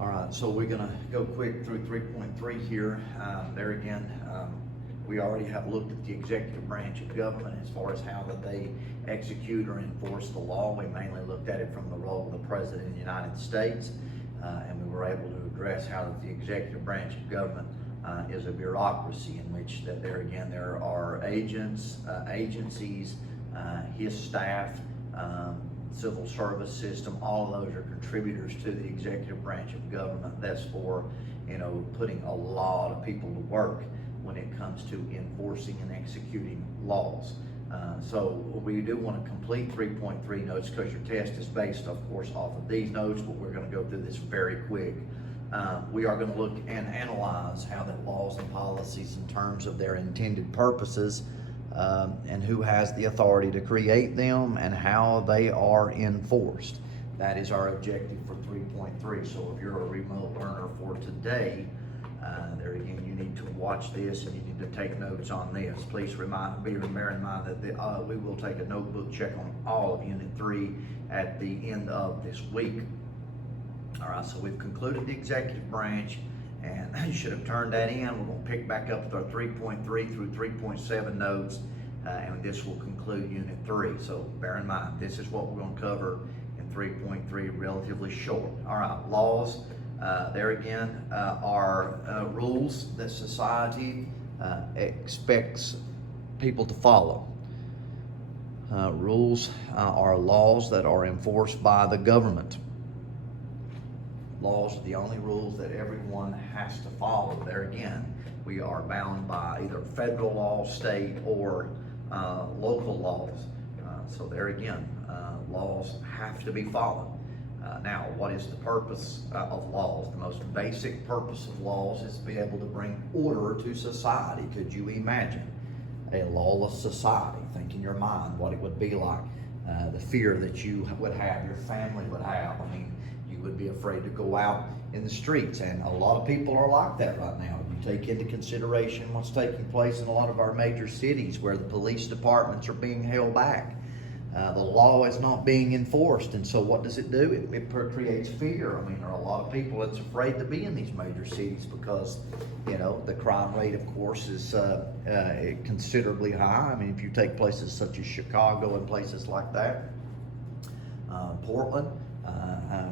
All right, so we're gonna go quick through 3.3 here. There again, we already have looked at the executive branch of government as far as how that they execute or enforce the law. We mainly looked at it from the role of the President of the United States, and we were able to address how that the executive branch of government is a bureaucracy in which that there again there are agents, agencies, his staff, civil service system, all of those are contributors to the executive branch of government. That's for, putting a lot of people to work when it comes to enforcing and executing laws. So we do want to complete 3.3 notes because your test is based, of course, off of these notes, but we're going to go through this very quick. We are going to look and analyze how that laws and policies in terms of their intended purposes and who has the authority to create them and how they are enforced. That is our objective for 3.3. So if you're a remote learner for today, there again, you need to watch this and you need to take notes on this. Please bear in mind that we will take a notebook check on all of Unit 3 at the end of this week. All right, so we've concluded the executive branch, and you should have turned that in. We're going to pick back up with our 3.3 through 3.7 notes, and this will conclude Unit 3. So bear in mind, this is what we're going to cover in 3.3, relatively short. All right, laws, there again, are rules that society expects people to follow. Rules are laws that are enforced by the government. Laws are the only rules that everyone has to follow. There again, we are bound by either federal law, state, or local laws. So there again, laws have to be followed. Now, what is the purpose of laws? The most basic purpose of laws is to be able to bring order to society. Could you imagine a lawless society? Think in your mind what it would be like, the fear that you would have, your family would have. I mean, you would be afraid to go out in the streets, and a lot of people are like that right now. You take into consideration what's taking place in a lot of our major cities where the police departments are being held back. The law is not being enforced, and so what does it do? It creates fear. I mean, there are a lot of people that's afraid to be in these major cities because, the crime rate, of course, is considerably high. I mean, if you take places such as Chicago and places like that, Portland,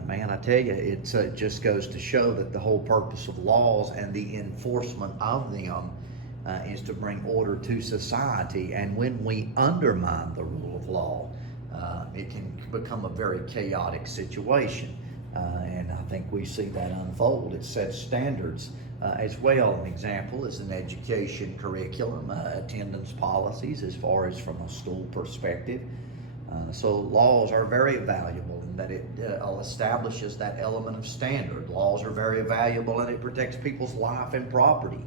man, I tell you, it just goes to show that the whole purpose of laws and the enforcement of them is to bring order to society. And when we undermine the rule of law, it can become a very chaotic situation. And I think we see that unfold. It sets standards as well. An example is an education curriculum, attendance policies as far as from a school perspective. So laws are very valuable in that it establishes that element of standard. Laws are very valuable and it protects people's life and property.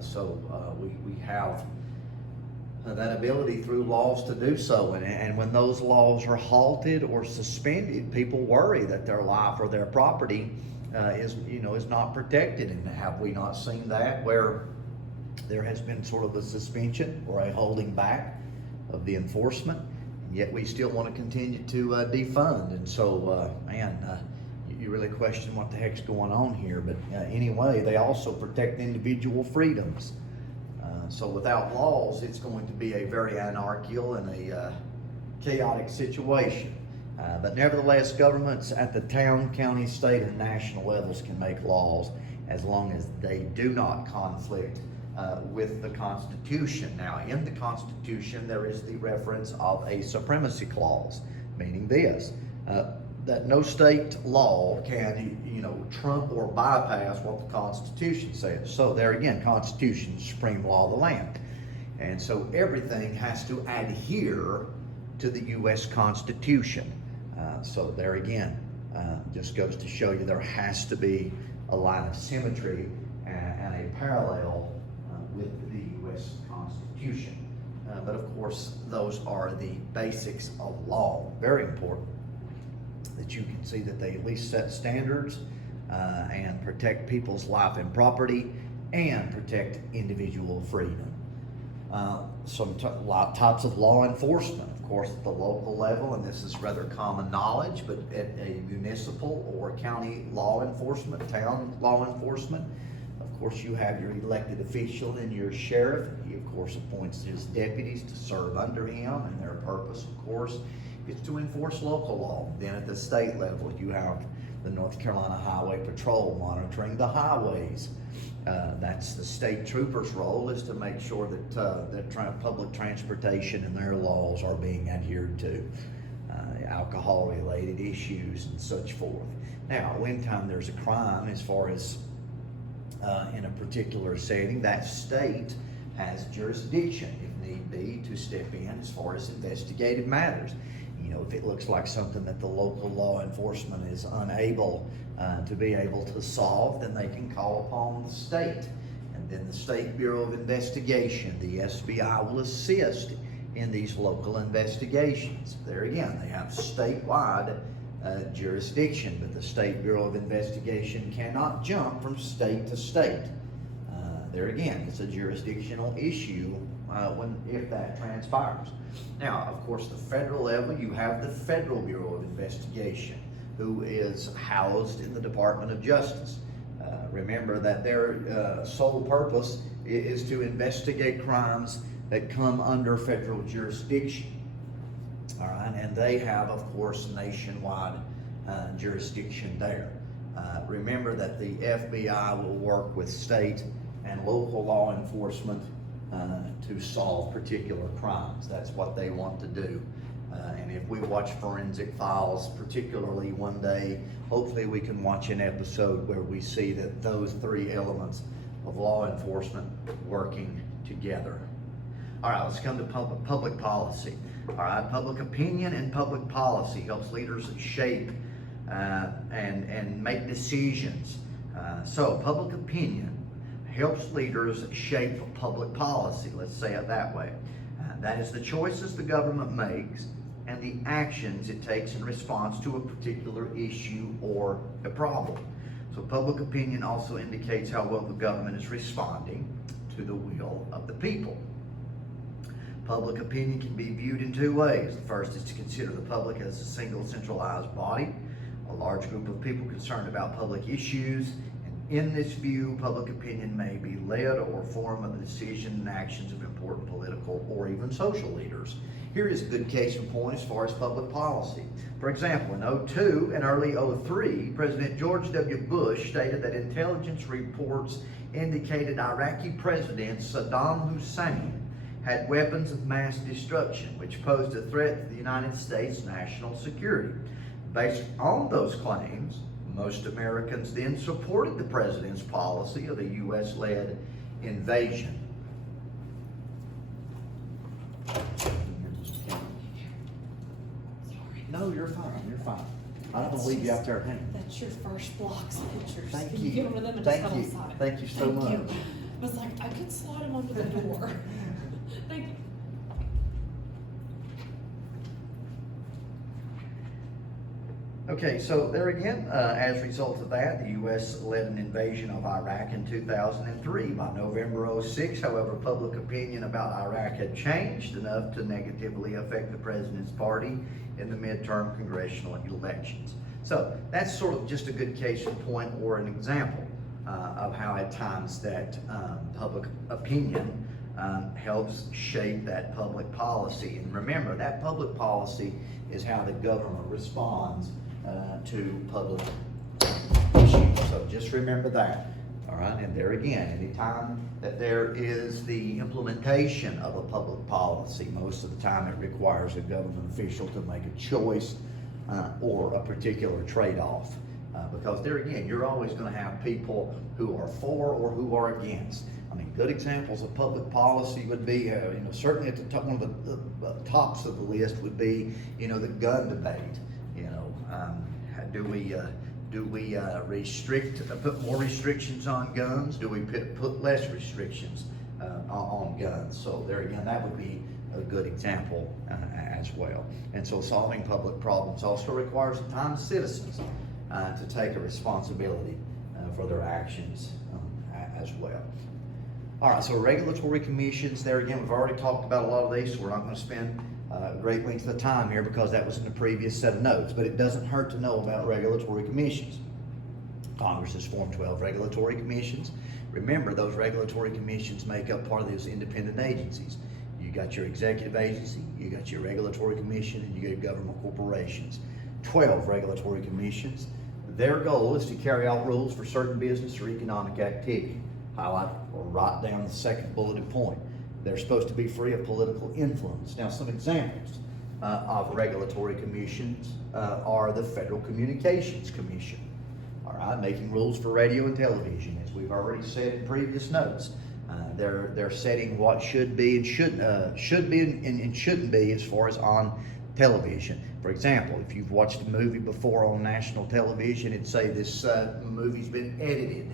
So we have that ability through laws to do so. And when those laws are halted or suspended, people worry that their life or their property is not protected. And have we not seen that where there has been sort of a suspension or a holding back of the enforcement, and yet we still want to continue to defund? And so, you really question what the heck's going on here. But anyway, they also protect individual freedoms. So without laws, it's going to be a very anarchical and a chaotic situation. But nevertheless, governments at the town, county, state, and national levels can make laws as long as they do not conflict with the Constitution. Now, in the Constitution, there is the reference of a supremacy clause, meaning this, that no state law can, trump or bypass what the Constitution says. So there again, Constitution is supreme law of the land. And so everything has to adhere to the U.S. Constitution. So there again, just goes to show you there has to be a line of symmetry and a parallel with the U.S. Constitution. But of course, those are the basics of law. Very important that you can see that they at least set standards and protect people's life and property and protect individual freedom. Some types of law enforcement. Of course, at the local level, and this is rather common knowledge, but at a municipal or county law enforcement, town law enforcement, of course, you have your elected official and your sheriff. He, of course, appoints his deputies to serve under him, and their purpose, of course, is to enforce local law. Then at the state level, you have the North Carolina Highway Patrol monitoring the highways. That's the state troopers' role, is to make sure that public transportation and their laws are being adhered to. Alcohol-related issues and such forth. Now, anytime there's a crime, as far as in a particular setting, that state has jurisdiction, if need be, to step in as far as investigative matters. You know, if it looks like something that the local law enforcement is unable to be able to solve, then they can call upon the state. And then the State Bureau of Investigation, the SBI, will assist in these local investigations. There again, they have statewide jurisdiction, but the State Bureau of Investigation cannot jump from state to state. There again, it's a jurisdictional issue if that transpires. Now, of course, the federal level, you have the Federal Bureau of Investigation, who is housed in the Department of Justice. Remember that their sole purpose is to investigate crimes that come under federal jurisdiction. All right, and they have, of course, nationwide jurisdiction there. Remember that the FBI will work with state and local law enforcement to solve particular crimes. That's what they want to do. And if we watch Forensic Files, particularly one day, hopefully we can watch an episode where we see that those three elements of law enforcement working together. All right, let's come to public policy. All right, public opinion and public policy helps leaders shape and make decisions. So public opinion helps leaders shape public policy, let's say it that way. That is the choices the government makes and the actions it takes in response to a particular issue or a problem. So public opinion also indicates how well the government is responding to the will of the people. Public opinion can be viewed in two ways. The first is to consider the public as a single centralized body, a large group of people concerned about public issues. In this view, public opinion may be led or form of the decision and actions of important political or even social leaders. Here is a good case in point as far as public policy. For example, in 2002 and early 2003, President George W. Bush stated that intelligence reports indicated Iraqi President Saddam Hussein had weapons of mass destruction, which posed a threat to the United States' national security. Based on those claims, most Americans then supported the president's policy of a U.S.-led invasion. No, you're fine. You're fine. I don't want to leave you out there hanging. That's your first blocks of pictures. Thank Can you. give them to them and Thank just you. have them sign? Thank you so Thank much. you. I was like, I could slide them under the door. Thank you. Okay, so there again, as a result of that, the U.S. led an invasion of Iraq in 2003. By November 2006, however, public opinion about Iraq had changed enough to negatively affect the president's party in the midterm congressional elections. So that's sort of just a good case in point or an example of how at times that public opinion helps shape that public policy. And remember, that public policy is how the government responds to public issues. So just remember that. All right, and there again, anytime that there is the implementation of a public policy, most of the time it requires a government official to make a choice or a particular trade-off. Because there again, you're always going to have people who are for or who are against. I mean, good examples of public policy would be, certainly at the top, one of the tops of the list would be, the gun debate. Do we put more restrictions on guns? Do we put less restrictions on guns? So there again, that would be a good example as well. And so solving public problems also requires at times citizens to take a responsibility for their actions as well. All right, so regulatory commissions, there again, we've already talked about a lot of these, so we're not going to spend great length of time here because that was in the previous set of notes, but it doesn't hurt to know about regulatory commissions. Congress has formed 12 regulatory commissions. Remember, those regulatory commissions make up part of those independent agencies. You got your executive agency, you got your regulatory commission, and you got government corporations. 12 regulatory commissions. Their goal is to carry out rules for certain business or economic activity. Highlight or write down the second bulleted point. They're supposed to be free of political influence. Now, some examples of regulatory commissions are the Federal Communications Commission. All right, making rules for radio and television, as we've already said in previous notes. They're setting what should be and shouldn't be as far as on television. For example, if you've watched a movie before on national television, it'd say this movie's been edited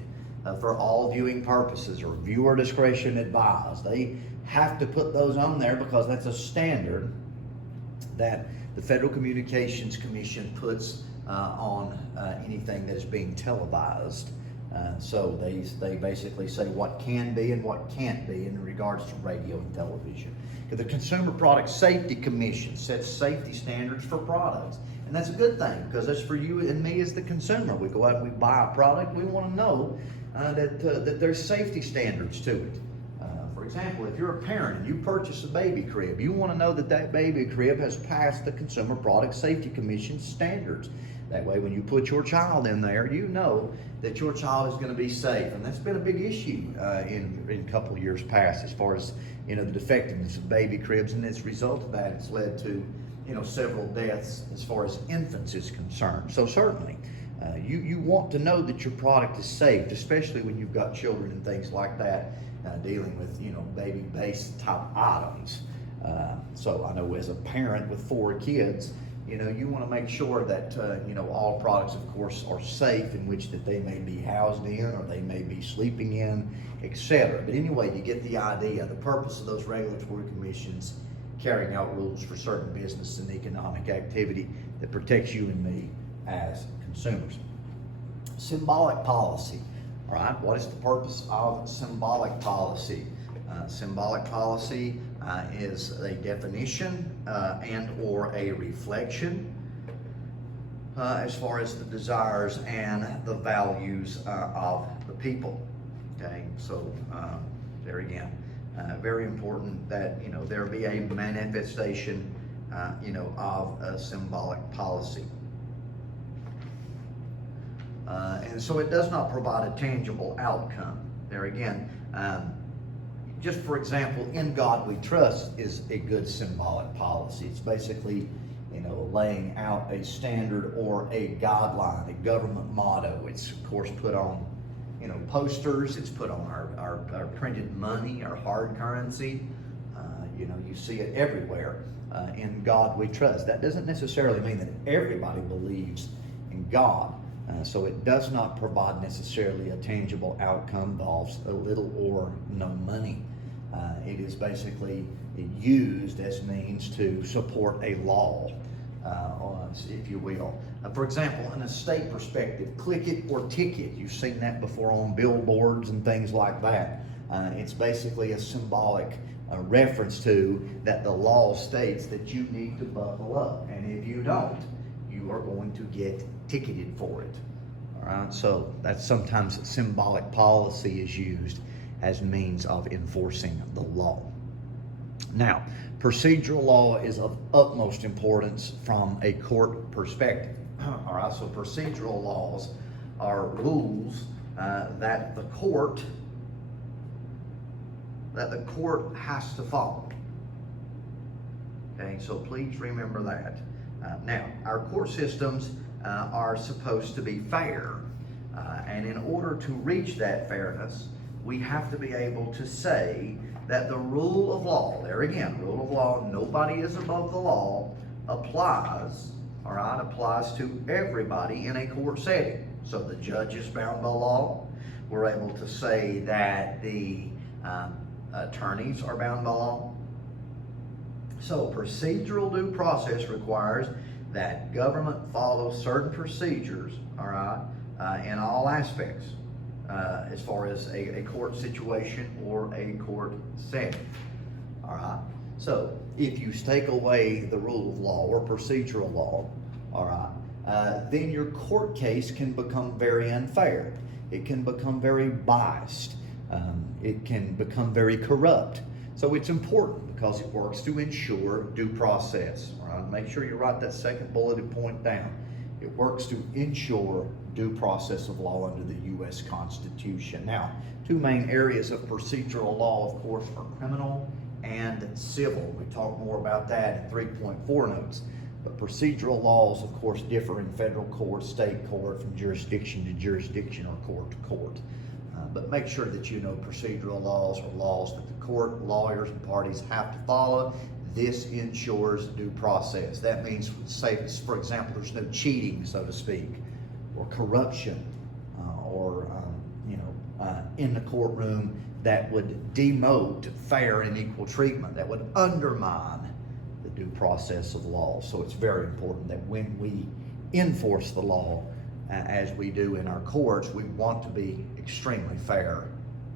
for all viewing purposes or viewer discretion advised. They have to put those on there because that's a standard that the Federal Communications Commission puts on anything that is being televised. So they basically say what can be and what can't be in regards to radio and television. The Consumer Product Safety Commission sets safety standards for products. And that's a good thing because that's for you and me as the consumer. We go out and we buy a product, we want to know that there's safety standards to it. For example, if you're a parent and you purchase a baby crib, you want to know that that baby crib has passed the Consumer Product Safety Commission standards. That way, when you put your child in there, you know that your child is going to be safe. And that's been a big issue in a couple of years past as far as, the defectiveness of baby cribs. And as a result of that, it's led to, several deaths as far as infants is concerned. So certainly, you want to know that your product is safe, especially when you've got children and things like that dealing with, baby-based type items. So I know as a parent with 4 kids, you want to make sure that, all products, of course, are safe in which that they may be housed in or they may be sleeping in, etc. But anyway, you get the idea. The purpose of those regulatory commissions carrying out rules for certain business and economic activity that protects you and me as consumers. Symbolic policy. All right, what is the purpose of symbolic policy? Symbolic policy is a definition and or a reflection as far as the desires and the values of the people. Okay, so there again, very important that there be a manifestation of a symbolic policy. And so it does not provide a tangible outcome. There again, just for example, in God we trust is a good symbolic policy. It's basically, laying out a standard or a guideline, a government motto. It's of course put on, posters. It's put on our printed money, our hard currency. You see it everywhere. In God we trust. That doesn't necessarily mean that everybody believes in God. So it does not provide necessarily a tangible outcome, involves a little or no money. It is basically used as means to support a law, if you will. For example, in a state perspective, click it or ticket. You've seen that before on billboards and things like that. It's basically a symbolic reference to that the law states that you need to buckle up. And if you don't, you are going to get ticketed for it. All right, so that's sometimes symbolic policy is used as means of enforcing the law. Now, procedural law is of utmost importance from a court perspective. All right, so procedural laws are rules that the court has to follow. Okay, so please remember that. Now, our court systems are supposed to be fair, and in order to reach that fairness, we have to be able to say that the rule of law, there again, rule of law, nobody is above the law, applies, all right, applies to everybody in a court setting. So the judge is bound by law. We're able to say that the attorneys are bound by law. So procedural due process requires that government follow certain procedures, all right, in all aspects, as far as a court situation or a court setting, all right. So if you take away the rule of law or procedural law, all right, then your court case can become very unfair. It can become very biased. It can become very corrupt. So it's important because it works to ensure due process. All right? Make sure you write that second bulleted point down. It works to ensure due process of law under the U.S. Constitution. Now, two main areas of procedural law, of course, are criminal and civil. We talk more about that in 3.4 notes. But procedural laws, of course, differ in federal court, state court, from jurisdiction to jurisdiction or court to court. But make sure that you know procedural laws are laws that the court, lawyers, and parties have to follow. This ensures due process. That means, say, for example, there's no cheating, so to speak, or corruption, in the courtroom that would demote fair and equal treatment, that would undermine the due process of law. So it's very important that when we enforce the law, as we do in our courts, we want to be extremely fair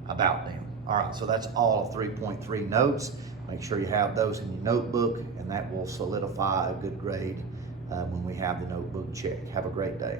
about them. All right, so that's all of 3.3 notes. Make sure you have those in your notebook, and that will solidify a good grade when we have the notebook check. Have a great day.